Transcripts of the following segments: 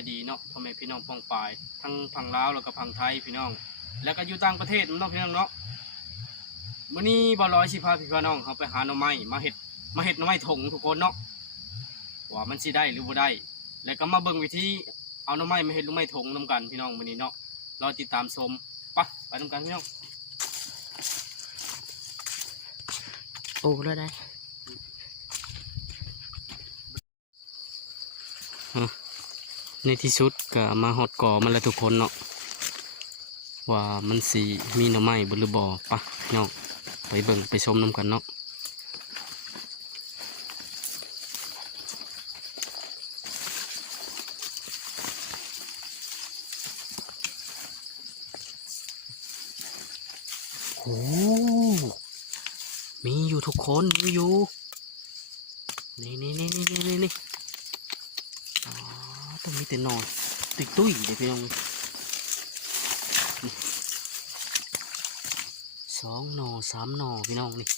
ายดีเนาะพ่อแม่พี่น้องป้องปายทั้งฝั่งลาวแล้วก็ฝั่งไทยพี่น้องแล้วก็อยู่ต่างประเทศเนาะพี่น้องเนาะมื้อนี้บ่ร้อยสิพาพี่น้องเขาไปหาหน่อไม้มาเฮ็ดหน่อไม้ถงทุกคนเนาะว่ามันสิได้หรือบ่ได้แล้วก็มาเบิ่งวิธีเอาหน่อไม้มาเฮ็ดหน่อไม้ถงนํกันพี่น้องมื้อนี้เนาะรอติดตามชมไปนํกันพี่น้องโอ้แล้วได้ในที่สุดก็มาหดก่อมันแล้วทุกคนเนาะว่ามันสีมีหน่อไม้บหรือบ่ปะเนาะไปเบิ่งไปชมน้ำกันเนาะโอ้มีอยู่ทุกคนมีอยู่นี่ต้องมีแต่หน่อติ๊กตุ้ยเดี๋ยวพี่น้อง2 หน่อ 3 หน่อพี่น้องนี่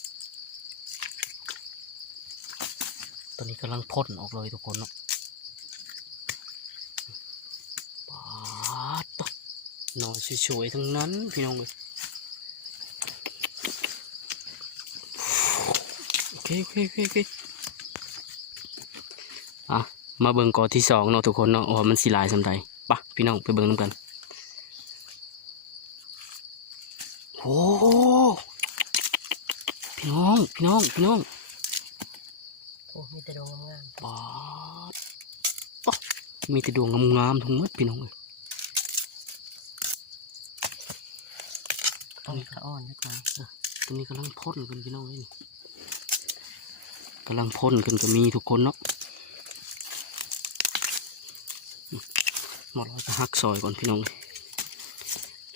ตอนนี้กำลังพ่นออกเลยทุกคนเนาะปาดหน่อสวยๆทั้งนั้นพี่น้องเลยโอเคมาเบิ่งกอที่2เนาะทุกคนเนาะว่ามันสิหลายสำใดปะพี่น้องไปเบิ่งนำกันโอ้พี่น้องโอ้มีแต่ดวงงามปาดมีแต่ดวงงามๆทั้งหมดพี่น้องเลยต้องกระอ่อนนะครับตอนนี้กำลังพ่นกันพี่น้องเลยกำลังพ่นกันก็มีทุกคนเนาะหมดแล้วจะหักซอยก่อนพี่น้องเลย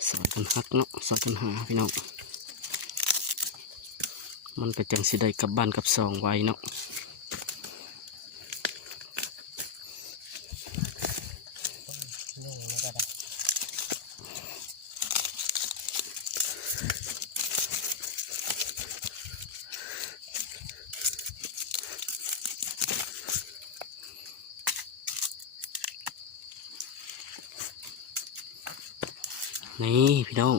ซอยกันหักเนาะซอยกันหาพี่น้องมันก็จังสิได้กลับบ้านกับซองไว้เนาะนี่พี่น้อง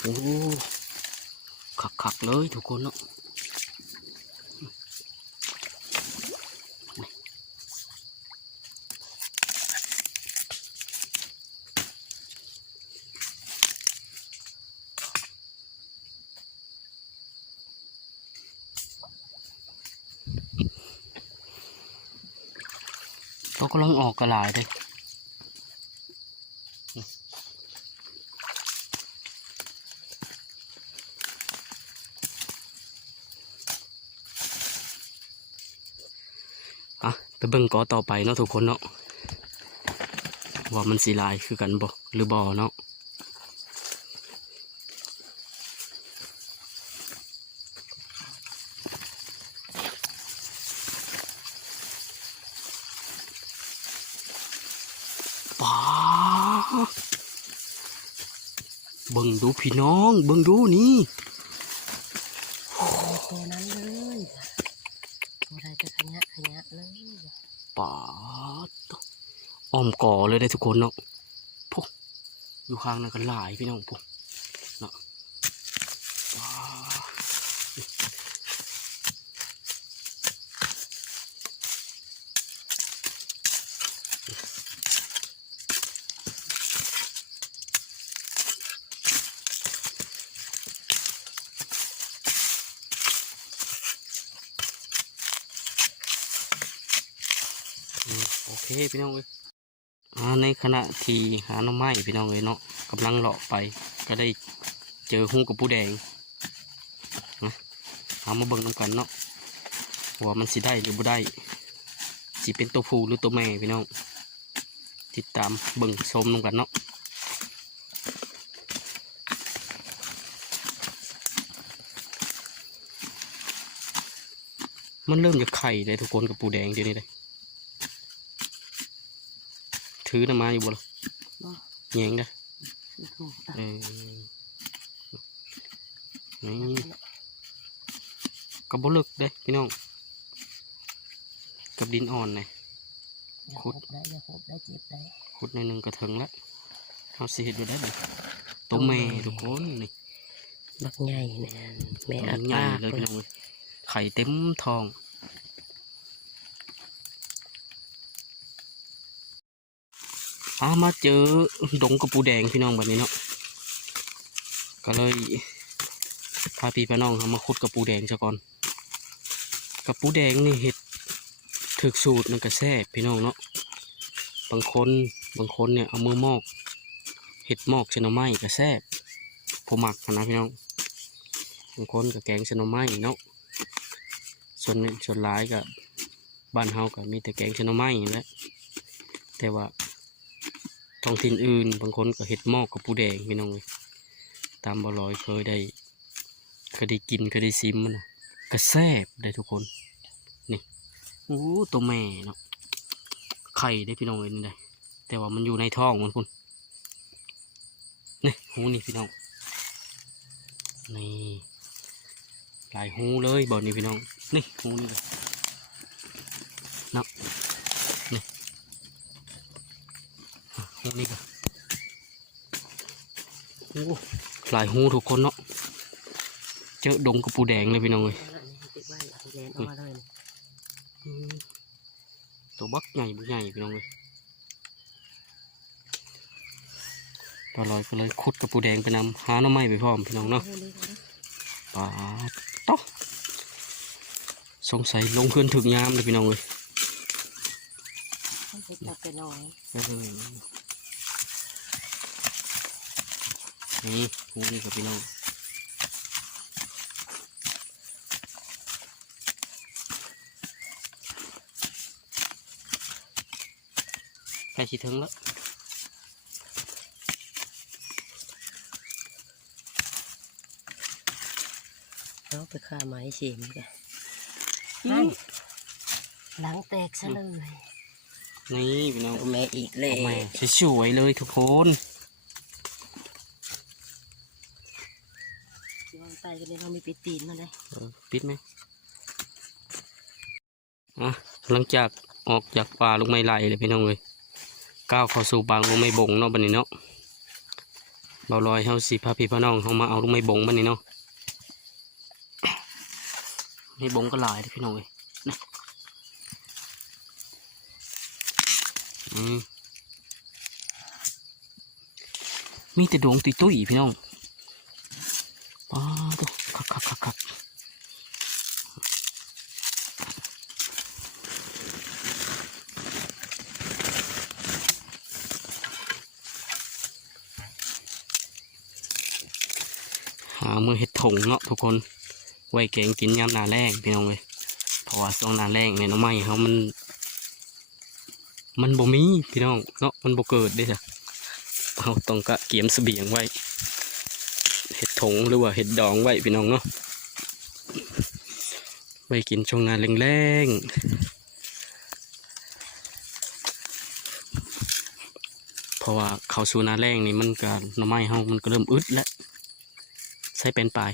โอ้คักเลยทุกคนเนาะเขากำลังออกกระหลายเลยไปเบิ่งกอต่อไปเนาะทุกคนเนาะว่ามันสีลายคือกันบ่หรือบ่เนาะป้าเบิ่งดูพี่น้องเบิ่งดูนี่ตัวนั้นเลยตัวใดจะขยะเลยป้าอ้อมก่อเลยได้ทุกคนเนาะพวกอยู่ข้างนั้นกันหลายพี่น้องพวกเนาะโอเคพี่น้องเลยในขณะที่หาหน่อไม้พี่น้องเลยเนาะกำลังเลาะไปก็ได้เจอหูกับปูแดงนะเอามาเบิ่งกันเนาะว่ามันสิได้หรือบ่ได้สิเป็นตัวผู้หรือตัวแม่พี่น้องติดตามเบิ่งชมกันเนาะมันเริ่มจะไข่เลยทุกคนกับปูแดงเดี๋ยวนี้เลยถือน้ำมาอยู่บ่ล่ะแยงได้นี่กระบอกเลิกได้พี่น้องกับดินอ่อนเลย อย่าครบได้อย่าครบได้เจ็บได้ ขุดในหนึ่งกระเทิงแล้วเขาสิเห็ดดูได้เลยตัวแม่ทุกคนนี่ บักใหญ่เนี่ยแม่อัด ใหญ่ ปาก เลยพี่น้องเว้ยไข่เต็มท้องมาเจอดงกระปูแดงพี่น้องแบบนี้เนาะก็เลยพาพี่พาน้องมาขุดกระปูแดงซะก่อนกระปูแดงนี่เห็ดถึกสูตรมันก็แซ่บพี่น้องเนาะบางคนเนี่ยเอามือมอกเห็ดมอกเชนอไม้ก็แซ่บผมมักนะพี่น้องบางคนก็แกงเชนอไม้เนาะส่วนหลายก็บ้านเฮาก็มีแต่แกงเชนอไม้แหละแต่ว่าท้องถิ่นอื่นบางคนก็เห็ดมอกกับปูแดงพี่น้องเลยตามบ่ลอยเคยได้กินเคยได้ซิมมันนะก็แซ่บได้ทุกคนนี่ตัวแม่เนาะไข่ได้พี่น้องเลยนี่ได้แต่ว่ามันอยู่ในท้องมันคุณนี่หูนี่พี่น้องนี่หลายหูเลยบ่อนี่พี่น้องนี่หูนี่เลยเนาะนี่หูนี่ก็หลายหูทุกคนเนาะเจอดงกระปูแดงเลยพี่น้องเลยตัวบักใหญ่พี่น้องเลยปลาลอยก็เลยขุดกระปูแดงไปนำหาหน่อไม้ไปพร้อมพี่น้องเนาะปลาต๊อกสงสัยลงเพื่อนถึงยามเลยพี่น้องเลยนี่หูนี่กับพี่น้องใกล้ชิถึงแล้วเอาไปฆ่าไม้เสียมกันหลังแตกซะเลย นี่พี่น้อง แม่อีกเลย สวยๆเลยทุกคนวางใต้กันเลยเรามีปิดตีนมาเลยปิดไหมหลังจากออกจากป่าลูกไม้ไล่เลยพี่น้องเลยก้าวเข้าสู่ป่าลูกไม้บงเนาะบัดนี้เนาะเบาลอยเฮาสิพาพี่พาน้องเฮามาเอาลูกไม้บงบัดนี้เนาะไม้บงก็หลายเลยพี่น้องเลยนะมีแต่ดวงตุ้ยๆพี่น้องตัวคักหามือเห็ดถงเนาะทุกคนไว้แกงกินยามหน้าแรงพี่น้องเลยเพราะว่าช่วงหน้าแรงเนี่ยน้ำไม้เขามันบ่มีพี่น้องเนาะมันบ่เกิดเด้จ้ะเราต้องกะเกียมเสบียงไว้เห็ดถงหรือว่าเห็ดดองไว้พี่น้องเนาะไว้กินช่วงหน้าแรงเพราะว่าเขาสู่หน้าแรงนี่มันก็น้ำไม้เขามันก็เริ่มอึดแล้วใช้เป็นปลาย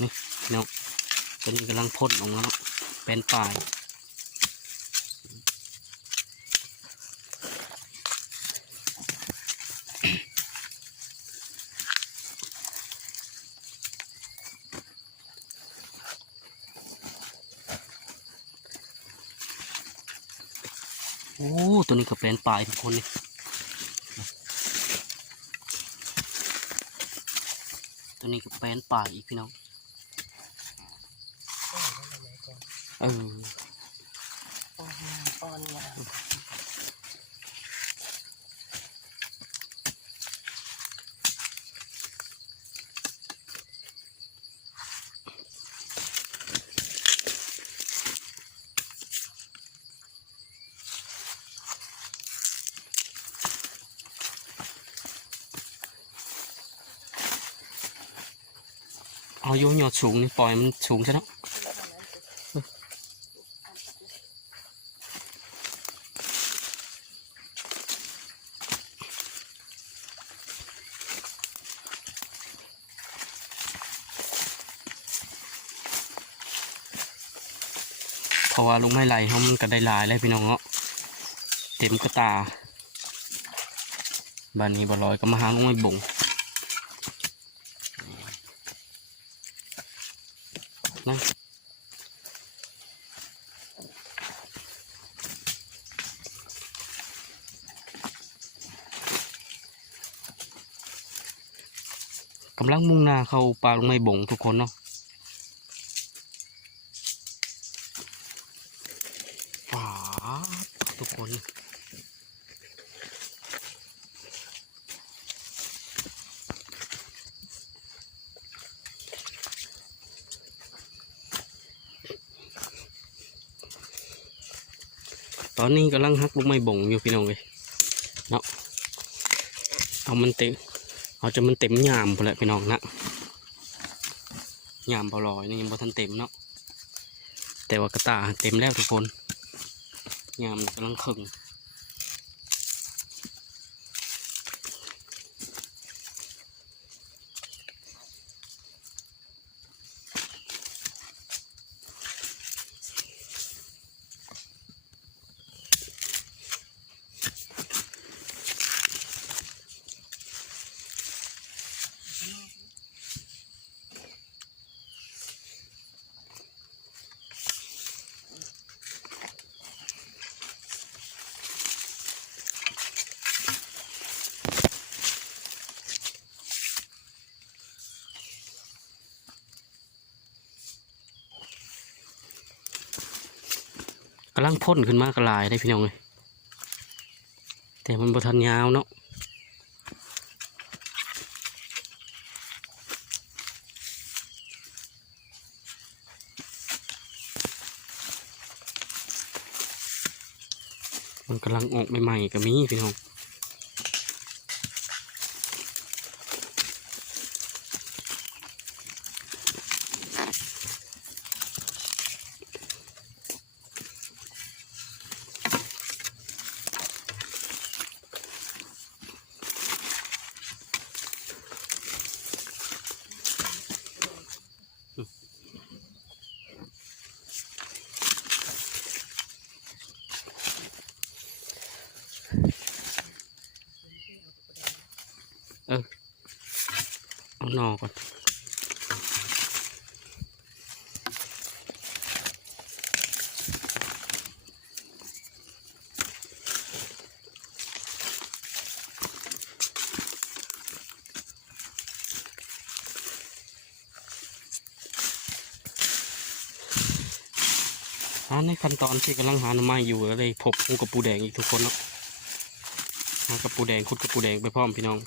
นี่เนาะตอนนี้กำลังพ่นออกมาเนาะเป็นปลายตัวนี้ก็เป็นปลายทุกคนนี่ตัวนี้ก็เป็นปลายอีกพี่น้องป้อนยาเอาโยนหยอดสูงนี่ปล่อยมันสูงใช่ไหม ราะว่าลุงไม้ไหลเขามันก็ได้หลายเลยพี่น้องเนาะเต็มกระตาบ้านนี้บ่ลอยก็มาหาลุงไม้บ่งนะกำลังมุ่งหน้าเข้าป่าลุงไม้บ่งทุกคนเนาะว้าทุกคนตอนนี้กำลังฮักลูกไม้บ่งอยู่พี่น้องเลยเนาะเอามันเต็มเอาจะมันเต็มยามพอแหละพี่น้องนะยามพอลอยนี่ยังบ่ทันเต็มเนาะแต่ว่ากระตาเต็มแล้วทุกคนยามกำลังครึ่งกำลังพ่นขึ้นมากระลายได้พี่น้องเลยแต่มันบ่ทันยาวเนาะมันกำลังออกใหม่ๆก็มีพี่น้องเอาหน่อก่อนในขั้นตอนที่กำลังหาหน่อไม้อยู่ก็เลยพบงูกระปูแดงอีกทุกคนเนาะหากระปูแดงขุดกระปูแดงไปพร้อมพี่น้อง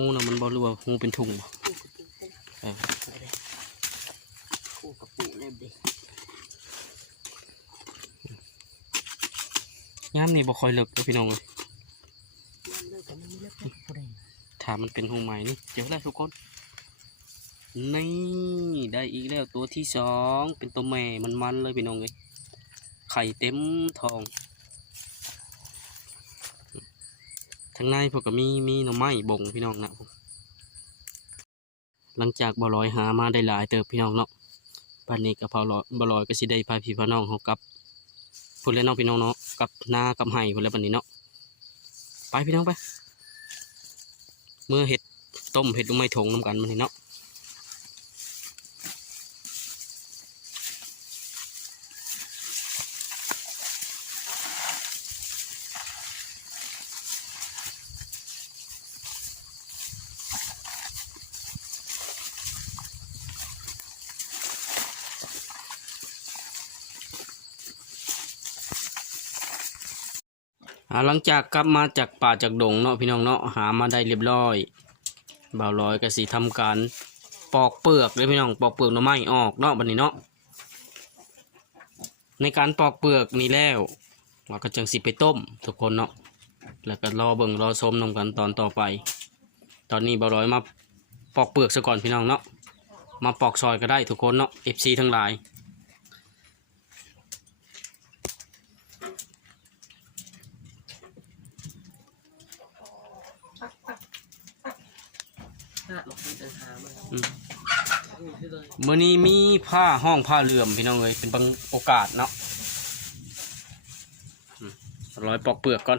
งูน่ะมันบอรู้ว่างูเป็นถุงบ่ คู่กับปูแล้วเด็ก งามนี่บ่ค่อยเลิกเลยพี่น้องเลย มันเลิกแต่มันไม่เลิกแล้วผู้ใด ถ้ามันเป็นหงใหม่นี่เจอแล้วทุกคนนี่ได้อีกแล้วตัวที่สองเป็นตัวแม่มันเลยพี่น้องเลยไข่เต็มทองทางในพวกก็มีหน่อไม้บ่งพี่น้องนะหลังจากบ่ลอยหามาได้หลายเติบพี่น้องเนาะป่านนี้ก็บ่ลอยก็สิได้พาพี่พาน้องเขากลับพุ่นแล้วน้องพี่น้องเนาะกับนากับไห่พุ่นแล้วป่านนี้เนาะไปพี่น้องไปเมื่อเห็ดต้มเห็ดลูกไม้ถงน้ำกันมันนี่เนาะหลังจากกลับมาจากป่าจากดงเนาะพี่น้องเนาะหามาได้เรียบร้อยบ่าวร้อยก็สิทำการปอกเปลือกเลยพี่น้องปอกเปลือกหน่อไม้ออกเนาะบัดนี้เนาะในการปอกเปลือกนี่แล้วว่าก็จังสิไปต้มทุกคนเนาะแล้วก็รอเบิ่งรอชมนำกันตอนต่อไปตอนนี้บ่าวร้อยมาปอกเปลือกซะก่อนพี่น้องเนาะมาปอกซอยก็ได้ทุกคนเนาะ FC ทั้งหลาย มื้อนี้มีผ้าห้องผ้าเหลื่อมพี่น้องเอ้ยเป็นบางโอกาสเนาะร้อยปอกเปลือกก่อน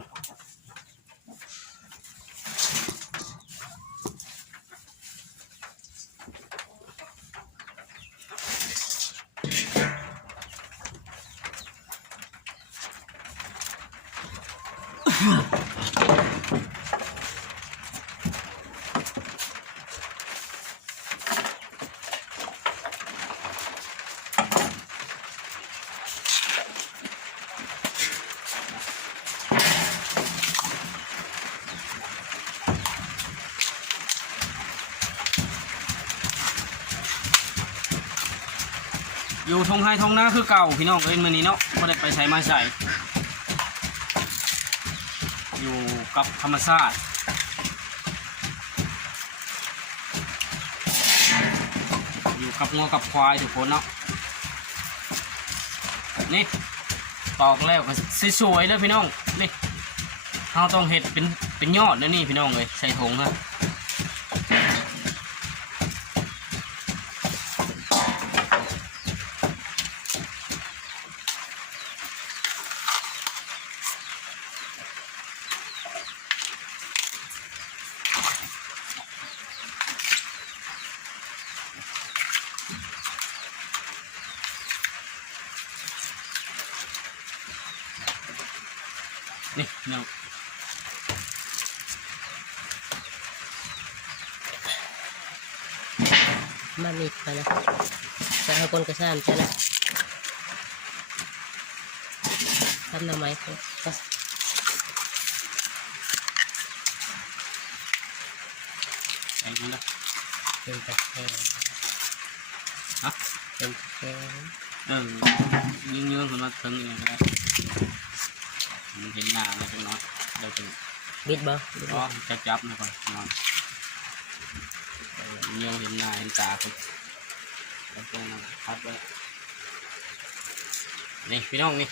อยู่ทงไฮทงหน้าคือเก่าพี่น้องเอ้ยมื้อนี้เนาะบ่ได้ไปใช้ไม้ใส่อยู่กับธรรมชาติอยู่กับงัวกับควายทุกคนเนาะนี่ตอกแล้วก็สวยๆเลยพี่น้องนี่เราต้องเห็ดเป็นยอดแล้วนี่พี่น้องเลยใส่ถุงฮะนี่เนาะมามีไปนะจะเอาคนกระซ้ำใช่ไหมทำหน่อไม้ก็ใส่มาแล้วเป็นตะแคง ฮะ เป็นตะแคงเยื่อคนมาถึงอย่างนี้มันเห็นหน้าเลยจังเนาะเดี๋ยวจะ บิดบ่ ก็จับนะก่อนนอนเยื่อเห็นหน้าเห็นตาคนแล้วตรงนั้นพัดไว้นี่พี่น้องนี่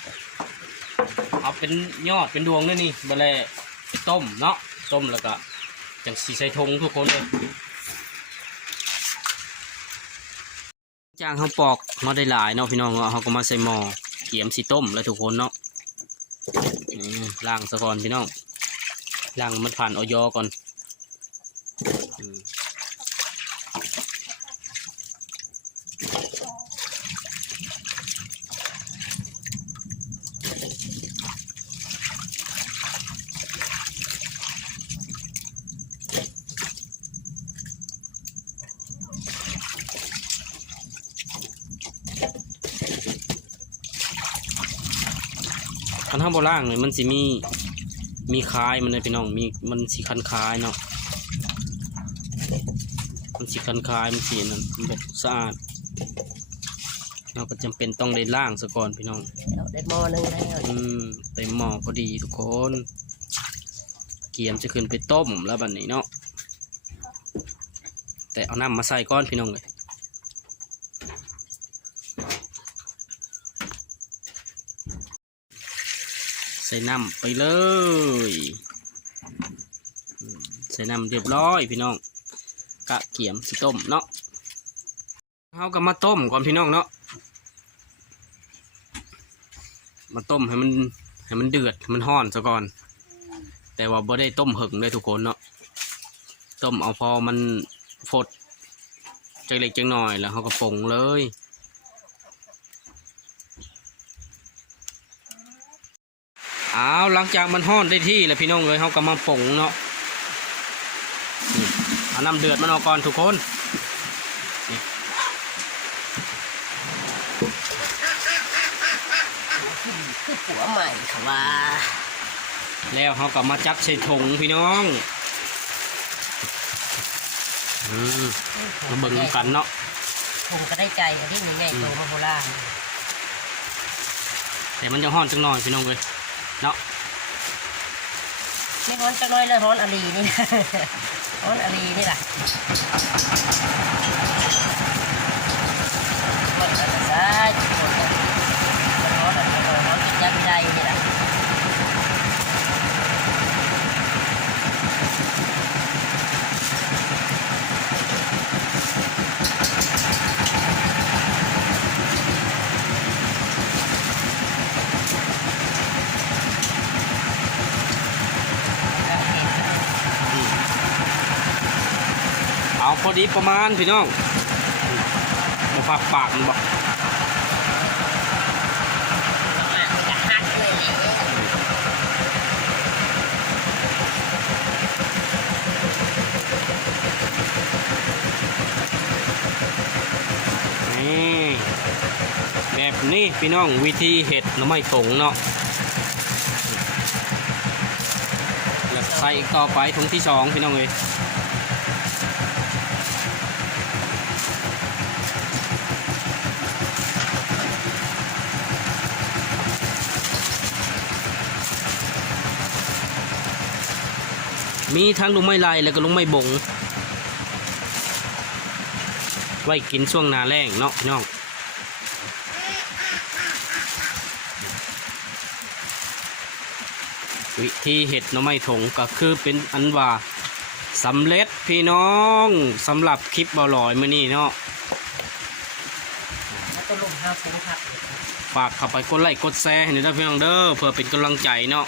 เอาเป็นยอดเป็นดวงเลยนี่บะเล่ต้มเนาะต้มแล้วก็จังสีใส่ทงทุกคนเลยจางเขาปอกมาได้หลายเนาะพี่น้องเขาก็มาใส่หม้อเกี่ยมสีต้มแล้วทุกคนเนาะล้างซะก่อนพี่น้องล้างมันผ่านออยก่อนคันห้าโบราณเนี่ยมันสิมีคายมันเลยพี่น้องมันสีคันคายเนาะมันสีคันคายมันสีนั่นมันแบบสะอาดเราก็จำเป็นต้องได้ล่างซะก่อนพี่น้องได้หม้อนึงแล้วเต็มหม้อพอดีทุกคนเกี๊ยมจะขึ้นไปต้มแล้วบัดนี้เนาะแต่เอาน้ำมาใส่ก้อนพี่น้องเลยใส่น้ำไปเลยใส่น้ำเรียบร้อยพี่น้องกะเกี่ยมสิต้มเนาะเขาก็มาต้มก่อนพี่น้องเนาะมาต้มให้มันเดือดให้มันห้อนซะก่อนแต่ว่าบ่ได้ต้มหึงเลยทุกคนเนาะต้มเอาพอมันฟดใจเล็กจังหน่อยแล้วเขาก็ปรุงเลยหลังจากมันห้อนได้ที่แล้วพี่น้องเลยเขาก็มาปรุงเนาะเอาน้ำเดือดมันออกก่อนทุกคนหัวใหม่ค่ะว่าแล้วเขาก็มาจับใส่ถุงพี่น้องมาเบิ่งกันเนาะผมก็ได้ใจกับที่มีไงโตมาโบราณแต่มันจะห้อนจังหน่อยพี่น้องเลยเนาะไม่ร้อนจังน้อยเลยร้อนอาลีนี่ร้อนอาลีนี่แหละร้อนอะไรซะร้อนอะไรร้อนกินยาไม่ได้นี่แหละ เอาพอดีประมาณพี่น้องมาปากปากมันบอก จะหักเลยแหละ นี่แบบนี้พี่น้องวิธีเห็ดหน่อไม้ตงเนาะแล้วใส่อีกต่อไปถุงที่สองพี่น้องเลยมีทั้งลุงไม้ลายแล้วก็ลุงไม้บงไว้กินช่วงหน้าแล้งเนาะพี่น้องวิธีเห็ดหน่อไม้ถงก็คือเป็นอันว่าสำเร็จพี่น้องสำหรับคลิปบ่อลอยมื้อนี้เนาะ แล้วก็ลงห้าฟุ้งครับ ฝากเข้าไปกดไลค์กดแชร์ให้หน่อยนะพี่น้องเด้อเพื่อเป็นกำลังใจเนาะ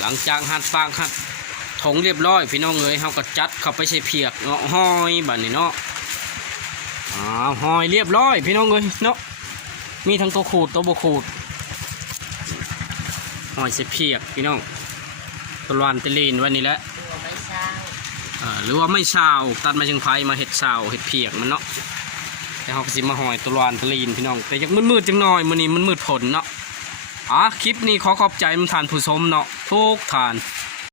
หลังจากหัดฟางหัดถงเรียบร้อยพี่น้องเลยเฮาก็จัดเข้าไปใส่เพียกเนาะห้อยบัดนี้เนาะห้อยเรียบร้อยพี่น้องเลยเนาะมีทั้งตัวขูดตัวบ่ขูดห้อยใส่เพียกพี่น้องตะลวันตะลีนวันนี้แหละ ตัวไม่เศร้า หรือว่าไม่ชาวตัดมาเชียงไพมาเห็ดชาวเห็ดเพียกมันเนาะแต่เฮาก็สิมาห้อยตะลวันตะลีนพี่น้องแต่ยังมืดๆจังหน่อยมื้อนี้มันมืดผลเนาะคลิปนี้ขอขอบใจมันทานผู้ชมเนาะทุกทาน